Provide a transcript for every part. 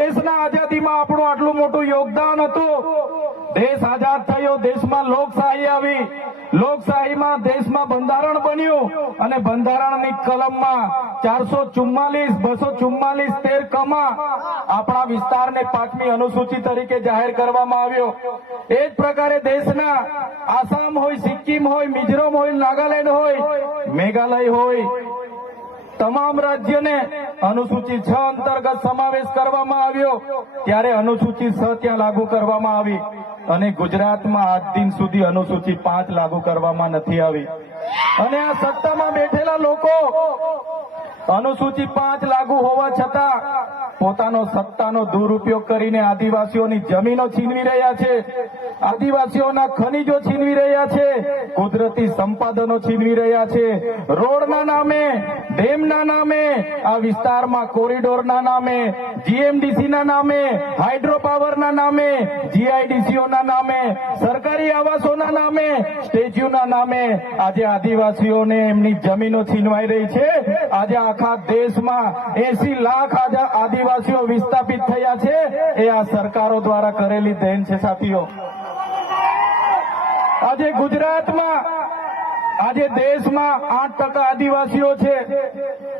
દેશના આઝાદીમાં આપણું આટલું મોટું યોગદાન હતું. દેશ આઝાદ થયો, દેશમાં લોકશાહી આવી, લોકશાહીમાં દેશમાં બંધારણ બન્યું અને બંધારણની કલમમાં 444, 244, 13 કમાં આપણા વિસ્તારને 5મી અનુસૂચિ તરીકે જાહેર કરવામાં આવ્યો. એ જ પ્રકારે દેશના આસામ હોય, સિક્કિમ હોય, મિઝોરમ હોય, નાગાલેન્ડ હોય, મેઘાલય હોય, તમામ રાજ્યને અનુસૂચિ 6 અંતર્ગત સમાવેશ કરવામાં આવ્યો. ત્યારે અનુસૂચિ 6 ત્યાં લાગુ કરવામાં આવી અને ગુજરાતમાં આજ દિન સુધી અનુસૂચિ 5 લાગુ કરવામાં નથી આવી. અને આ સત્તામાં બેઠેલા લોકો અનુસૂચિ 5 લાગુ હોવા છતાં પોતાનો સત્તાનો દુરુપયોગ કરીને આદિવાસીઓની જમીનો છીનવી રહ્યા છે, આદિવાસીઓના ખનીજો છીનવી રહ્યા છે, કુદરતી સંપાદનો છીનવી રહ્યા છે. રોડના નામે, ડેમના નામે, આ વિસ્તારમાં કોરિડોરના નામે, જીએમડીસીના નામે, હાઇડ્રો પાવરના નામે, જીઆઈડીસીઓના નામે, સરકારી આવાસોના નામે, સ્ટેચ્યુના નામે આજે આદિવાસીઓને એમની જમીનો છીનવાઈ રહી છે. આજે આખા દેશમાં 80 લાખ આદિવાસીઓ વિસ્થાપિત થયા છે. એ આ સરકારો દ્વારા કરેલી દેન છે સાથીઓ. આજે ગુજરાતમાં, આજે દેશમાં 8% આદિવાસીઓ છે.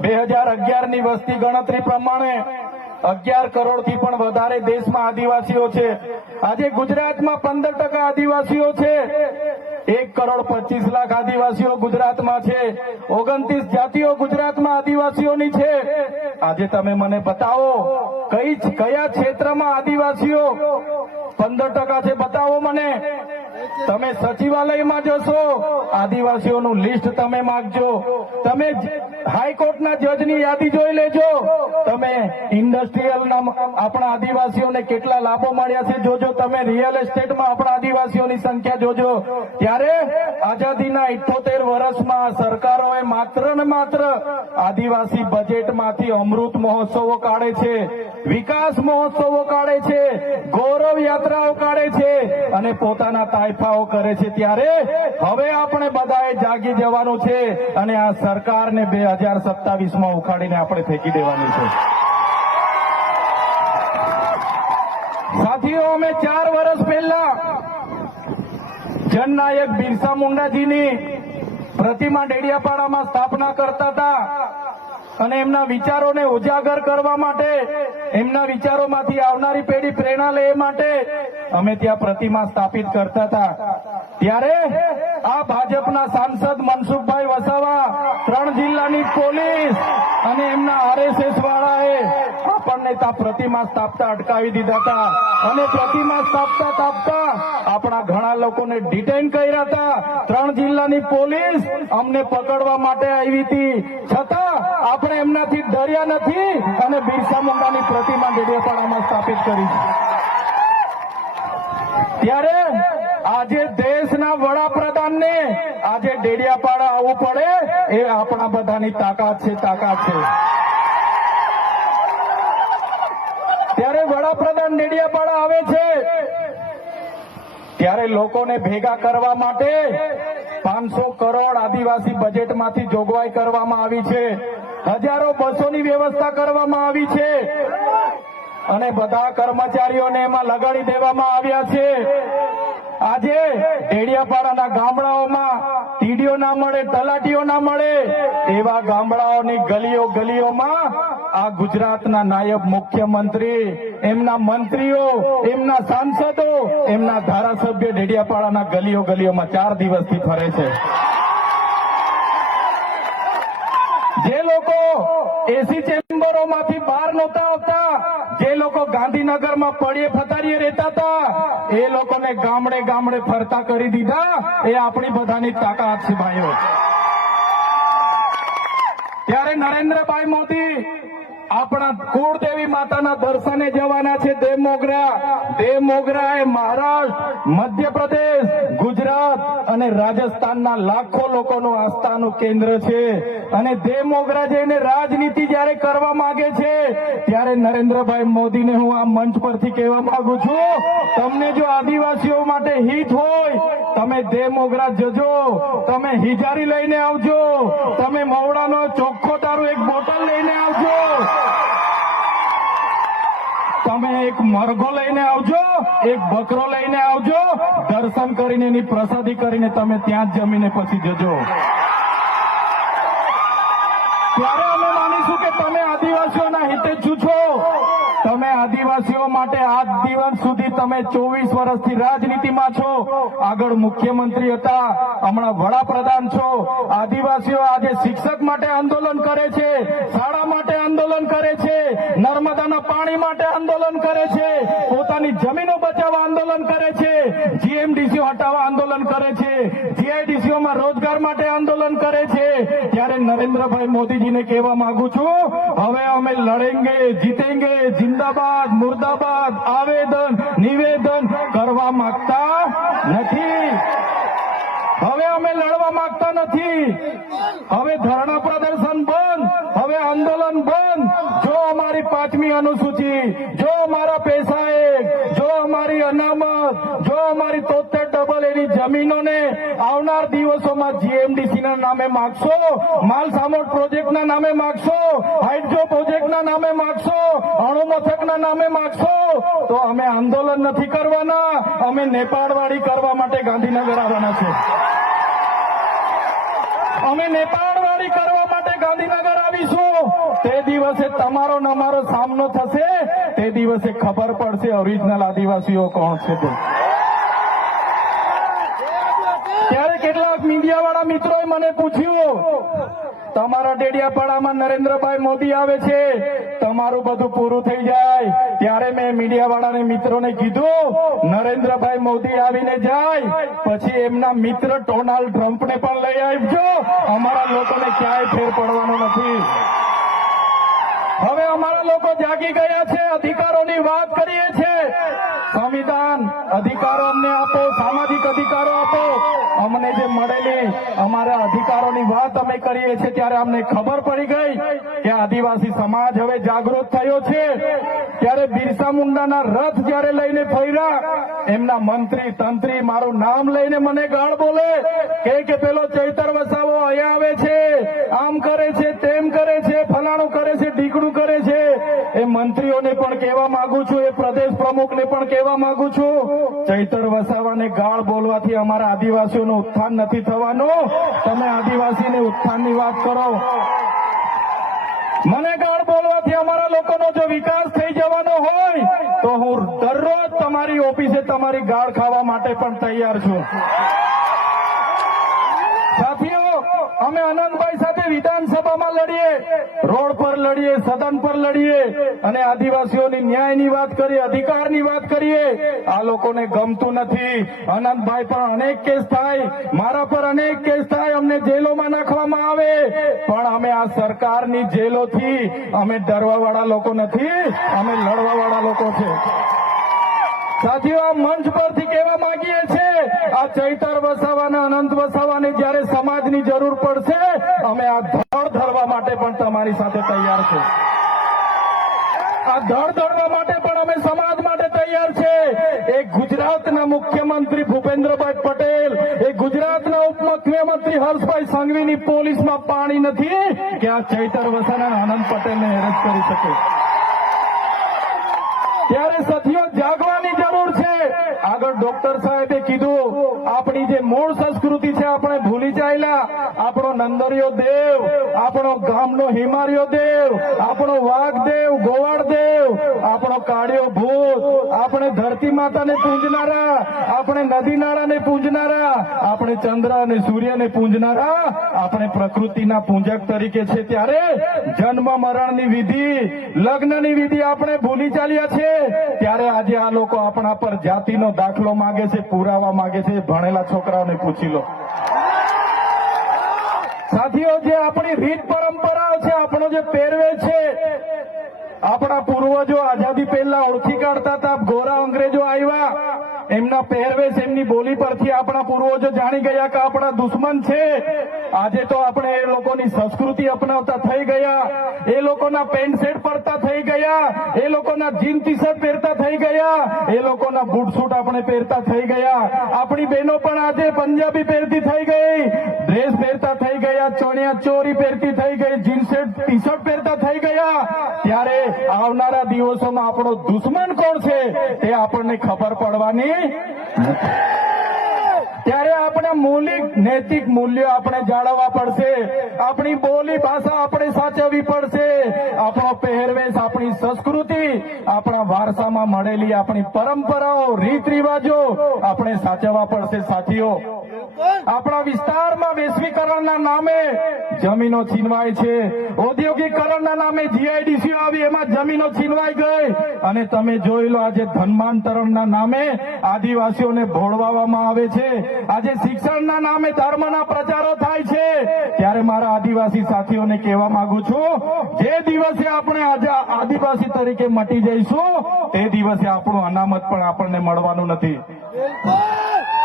2011ની વસ્તી ગણતરી પ્રમાણે 11 કરોડથી પણ વધારે દેશમાં આદિવાસીઓ છે. આજે ગુજરાતમાં 15% આદિવાસીઓ છે. 1,25,00,000 આદિવાસીઓ ગુજરાતમાં છે. 29 જાતિઓ ગુજરાતમાં આદિવાસીઓની છે. આજે તમે મને બતાવો કયા ક્ષેત્રમાં આદિવાસીઓ 15% છે, બતાવો મને. તમે સચિવાલયમાં જશો, આદિવાસીઓનું લિસ્ટ તમે માંગજો. તમે હાઈકોર્ટના જજની યાદી જોઈ લેજો. તમે ઇન્ડસ્ટ્રીયલના આપણા આદિવાસીઓને કેટલા લાભો મળ્યા છે જોજો. તમે રિયલ એસ્ટેટમાં આપણા આદિવાસીઓની સંખ્યા જોજો. ત્યારે આઝાદીના 78 વર્ષમાં સરકારોએ માત્ર ને માત્ર આદિવાસી બજેટમાંથી અમૃત મહોત્સવો કાઢે છે, વિકાસ મહોત્સવો કાઢે છે, ગૌરવ યાત્રાઓ કાઢે છે અને પોતાના તાઇફાઓ કરે છે. ત્યારે હવે આપણે બધાએ જાગી જવાનું છે અને આ સરકારને 2027માં ઉખાડીને આપણે ફેંકી દેવાની છે. સાથીઓ, અમે 4 વર્ષ પહેલા જનનાયક બિરસા મુંડાજીની પ્રતિમા ડેડિયાપાડામાં સ્થાપના કરતા હતા અને એમના વિચારોને ઉજાગર કરવા માટે, એમના વિચારોમાંથી આવનારી પેઢી પ્રેરણા લે માટે અમે ત્યાં પ્રતિમા સ્થાપિત કરતા હતા. ત્યારે આ ભાજપના સાંસદ મનસુખભાઈ વસાવા, 3 જિલ્લાની પોલીસ અને એમના આરએસએસ વાળાએ આપણને ત્યાં પ્રતિમા સ્થાપતા અટકાવી દીધા હતા અને પ્રતિમા સ્થાપતા આપણા ઘણા લોકોને ડિટેન કર્યા હતા. 3 જિલ્લાની પોલીસ અમને પકડવા માટે આવી હતી, છતાં આપણે એમનાથી ડર્યા નથી અને બિરસા મુંડાની પ્રતિમા ડેડિયાપાડામાં સ્થાપિત કરી. ત્યારે આજે દેશના વડાપ્રધાનને આજે ડેડિયાપાડા આવવું પડે એ આપણા બધાની તાકાત છે. ત્યારે વડાપ્રધાન ડેડિયાપાડા આવે છે ત્યારે લોકોને ભેગા કરવા માટે 500 કરોડ આદિવાસી બજેટમાંથી જોગવાઈ કરવામાં આવી છે. હજારો બસોની વ્યવસ્થા કરવામાં આવી છે અને બધા કર્મચારીઓને એમાં લગાડી દેવામાં આવ્યા છે. આજે ડેડિયાપાડાના ગામડાઓમાં ટીડીઓ ના મળે, તલાટીઓ ના મળે એવા ગામડાઓની ગલીઓમાં આ ગુજરાતના નાયબ મુખ્યમંત્રી, એમના મંત્રીઓ, એમના સાંસદો, એમના ધારાસભ્ય ડેડિયાપાડાના ગલીઓમાં 4 દિવસથી ફરે છે. જે લોકો એસી ચેમ્બરોમાંથી બહાર નહોતા આવતા, જે લોકો ગાંધીનગરમાં પડે ફતારીએ રહેતા હતા, એ લોકોને ગામડે ફરતા કરી દીધા. એ આપણી બધાની તાકાત છે ભાઈઓ. ત્યારે નરેન્દ્રભાઈ મોદી આપણા કુળદેવી માતાના દર્શને જવાના છે. દેવમોગરા એ મહારાષ્ટ્ર, મધ્યપ્રદેશ, ગુજરાત અને રાજસ્થાનના લાખો લોકોનું આસ્થાનું કેન્દ્ર છે અને દેવમોગરા જઈને રાજનીતિ જયારે કરવા માંગે છે ત્યારે નરેન્દ્રભાઈ મોદીને હું આ મંચ પરથી કહેવા માંગુ છું, તમને જો આદિવાસીઓ માટે હિત હોય તમે દેવમોગરા જજો, તમે હિજારી લઈને આવજો, તમે મવડાનો ચોખ્ખો તારું એક બોટલ લઈને આવજો. તમે એક મરઘો લઈને આવજો, એક બકરો લઈને આવજો, દર્શન કરીને એની પ્રસાદી કરીને તમે ત્યાં જ જમીને પછી જજો. ત્યારે અમે માનીશું કે તમે આદિવાસીઓના હિતેચ્છુ છો. તમે આદિવાસીઓ માટે આજ દિવસ સુધી તમે 24 વર્ષથી રાજનીતિમાં છો. આગળ મુખ્યમંત્રી હતા, હમણાં વડાપ્રધાન છો. આદિવાસીઓ આજે શિક્ષક માટે આંદોલન કરે છે, શાળા માટે આંદોલન કરે છે, નર્મદાના પાણી માટે આંદોલન કરે છે, પોતાની જમીનો બચાવવા આંદોલન કરે છે, જીએમડીસીઓ હટાવવા આંદોલન કરે છે, જીઆઈડીસીઓમાં રોજગાર માટે આંદોલન કરે છે. ત્યારે નરેન્દ્રભાઈ મોદીજીને કહેવા માંગુ છું, હવે અમે લડેંગે, જીતેંગે, જિંદાબાદ, મુર્દાબાદ, આવેદન નિવેદન કરવા માંગતા નથી. હવે અમે લડવા માંગતા નથી. હવે ધરણા પ્રદર્શન બંધ, હવે આંદોલન બંધ. જો અમારી 5મી અનુસૂચિ, જો અમારા પૈસા, જો અમારી અનામત, જો અમારી 73 એની જમીનોને આવનાર દિવસોમાં જીએમડીસી ના નામે માગશો, માલસામોટ પ્રોજેક્ટના નામે માગશો, હાઇડ્રો પ્રોજેક્ટના નામે માગશો, અણુ મથકના નામે માગશો, તો અમે આંદોલન નથી કરવાના. અમે નેપાળવાડી કરવા માટે ગાંધીનગર આવવાના છે. અમે નેપાળવાડી કરવા માટે ગાંધીનગર આવીશું. તે દિવસે તમારો ને અમારો સામનો થશે. તે દિવસે ખબર પડશે ઓરિજિનલ આદિવાસીઓ કોણ છે. ત્યારે કેટલાક મીડિયાવાળા મિત્રોએ મને પૂછ્યું, તમારા ડેડિયાપાડામાં નરેન્દ્રભાઈ મોદી આવે છે, તમારું બધું પૂરું થઈ જાય. ત્યારે મેં મીડિયાવાળાને મિત્રોને કીધું, નરેન્દ્રભાઈ મોદી આવીને જાય પછી એમના મિત્ર ડોનાલ્ડ ટ્રમ્પને પણ લઈ આવજો. અમારા લોકોને ક્યાંય ફેર પડવાનો નથી. હવે અમારા લોકો જાગી ગયા છે, અધિકારોની વાત કરીએ છીએ. સંવિધાન અધિકારો અમને આપો, સામાજિક અધિકારો આપો. અમને જે મળેલી અમારા અધિકારોની વાત અમે કરીએ છીએ ત્યારે અમને ખબર પડી ગઈ કે આદિવાસી સમાજ હવે જાગૃત થયો છે. ત્યારે બિરસા મુંડાના રથ જયારે લઈને ફર્યા, એમના મંત્રી તંત્રી મારું નામ લઈને મને ગાળ બોલે કે પેલો ચૈતર વસાવો અહીંયા આવે છે, આમ કરે છે, તેમ કરે છે, ફલાણું કરે છે, ઢીકણું કરે છે. એ મંત્રીઓને પણ કહેવા માંગુ છું, એ પ્રદેશ પ્રમુખને પણ કહેવા માંગુ છું, ચૈતર વસાવાને ગાળ બોલવાથી અમારા આદિવાસીઓનું ઉત્થાન નથી થવાનું. તમે આદિવાસીને ઉત્થાનની વાત કરો. મને ગાળ બોલવાથી અમારા લોકોનો જો વિકાસ થઈ જવાનો હોય તો હું દરરોજ તમારી ઓફિસે તમારી ગાળ ખાવા માટે પણ તૈયાર છું. સાથીઓ, અમે અનંતભાઈ સાથે વિધાનસભામાં લડીએ, રોડ પર લડીએ, સદન પર લડીએ અને આદિવાસીઓની ન્યાયની વાત કરીએ, અધિકારની વાત કરીએ. આ લોકોને ગમતું નથી. અનંતભાઈ પર અનેક કેસ થાય, મારા પર અનેક કેસ થાય, અમને જેલોમાં નાખવામાં આવે, પણ અમે આ સરકારની જેલોથી અમે ડરવાવાળા લોકો નથી, અમે લડવાવાળા લોકો છે. સાથીઓ, આ મંચ પરથી કહેવા માંગીએ છીએ, આ ચૈતર વસાવાના, અનંત વસાવાને જયારે સમાજની જરૂર પડશે, અમે આ ધડ ધરવા માટે પણ તમારી સાથે તૈયાર છે. આ ધડ ધરવા માટે પણ અમે સમાજ માટે તૈયાર છે. એક ગુજરાતના મુખ્યમંત્રી ભૂપેન્દ્રભાઈ પટેલ, એક ગુજરાતના ઉપમુખ્યમંત્રી હર્ષભાઈ સંઘવીની પોલીસમાં પાણી નથી કે આ ચૈતર વસાવાના આનંદ પટેલને હેરાન કરી શકે. ત્યારે સાથીઓ, જાગવાની જરૂર છે. આગળ ડોક્ટર સાહેબે કીધું, આપણી જે મૂળ સંસ્કૃતિ છે આપણે ભૂલી ચાલ્યા. આપણો નંદરિયો દેવ, આપણો ગામનો હિમારિયો દેવ, આપણો વાઘ દેવ, ગોવાળ દેવ, આપણો કાળિયો ભૂત, આપણે ધરતી માતાને પૂજનારા, આપણે નદી નાળાને પૂજનારા, આપણે ચંદ્ર અને સૂર્યને પૂજનારા, આપણે પ્રકૃતિના પૂજક તરીકે છે. ત્યારે જન્મ મરણની વિધિ, લગ્નની વિધિ આપણે ભૂલી ચાલ્યા છે. ત્યારે આજે આ લોકો આપણા પર જાતિનો દાખલો માંગે છે, પુરાવા માંગે છે. ભણેલા છોકરાઓને પૂછી લો. સાથીઓ, જે આપણી રીત પરંપરાઓ છે, આપણો જે પહેરવેશ છે, આપણા પૂર્વજો આઝાદી પહેલા ઓળખી કાઢતા હતા. ગોરા અંગ્રેજો આવ્યા, એમના પહેરવેશ, એમની બોલી પરથી આપણા પૂર્વજો જાણી ગયા કે આપણા દુશ્મન છે. આજે તો આપણે એ લોકોની સંસ્કૃતિ અપનાવતા થઈ ગયા, એ લોકોના પેન્ટ શર્ટ પહેરતા થઈ ગયા, એ લોકોના જીન ટી શર્ટ પહેરતા થઈ ગયા, એ લોકોના બૂટ સૂટ આપણે પહેરતા થઈ ગયા. આપણી બહેનો પણ આજે પંજાબી પહેરતી થઈ ગઈ, ડ્રેસ પહેરતા થઈ ગયા, ચણિયા ચોરી પહેરતી થઈ ગઈ, જીન્સ ટી શર્ટ પહેરતા થઈ ગયા, ત્યારે આવનારા દિવસોમાં આપણો દુશ્મન કોણ છે તે આપણને ખબર પડવાની નથી. ત્યારે આપણે મૌલિક નૈતિક મૂલ્યો આપણે જાળવવા પડશે. આપણી બોલી ભાષા આપણે સાચવવી પડશે. આપણો પહેરવેશ, આપણી સંસ્કૃતિ, આપણા વારસામાં મળેલી આપણી પરંપરાઓ, રીત રિવાજો આપણે સાચવવા પડશે. સાથીઓ, આપણા વિસ્તારમાં વૈશ્વિકરણના નામે જમીનો છીનવાય છે. ઔદ્યોગિકરણના નામે જીઆઈડીસી આવી, એમાં જમીનો છીનવાઈ ગઈ. અને તમે જોઈ લો, આજે ધર્માંતરણના નામે આદિવાસીઓને ભોળવામાં આવે છે. આજે શિક્ષણના નામે ધર્મના પ્રચારો થાય છે. ત્યારે મારા આદિવાસી સાથીઓને કહેવા માંગુ છું, જે દિવસે આપણે આજે આદિવાસી તરીકે મટી જઈશું તે દિવસે આપણું અનામત પણ આપણને મળવાનું નથી.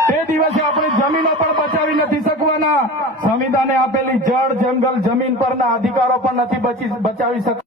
તે દિવસે આપણે જમીનો પણ બચાવી નથી શકવાના. સંવિધાને આપેલી જળ, જંગલ, જમીન પરના અધિકારો પણ નથી બચાવી શકવાના.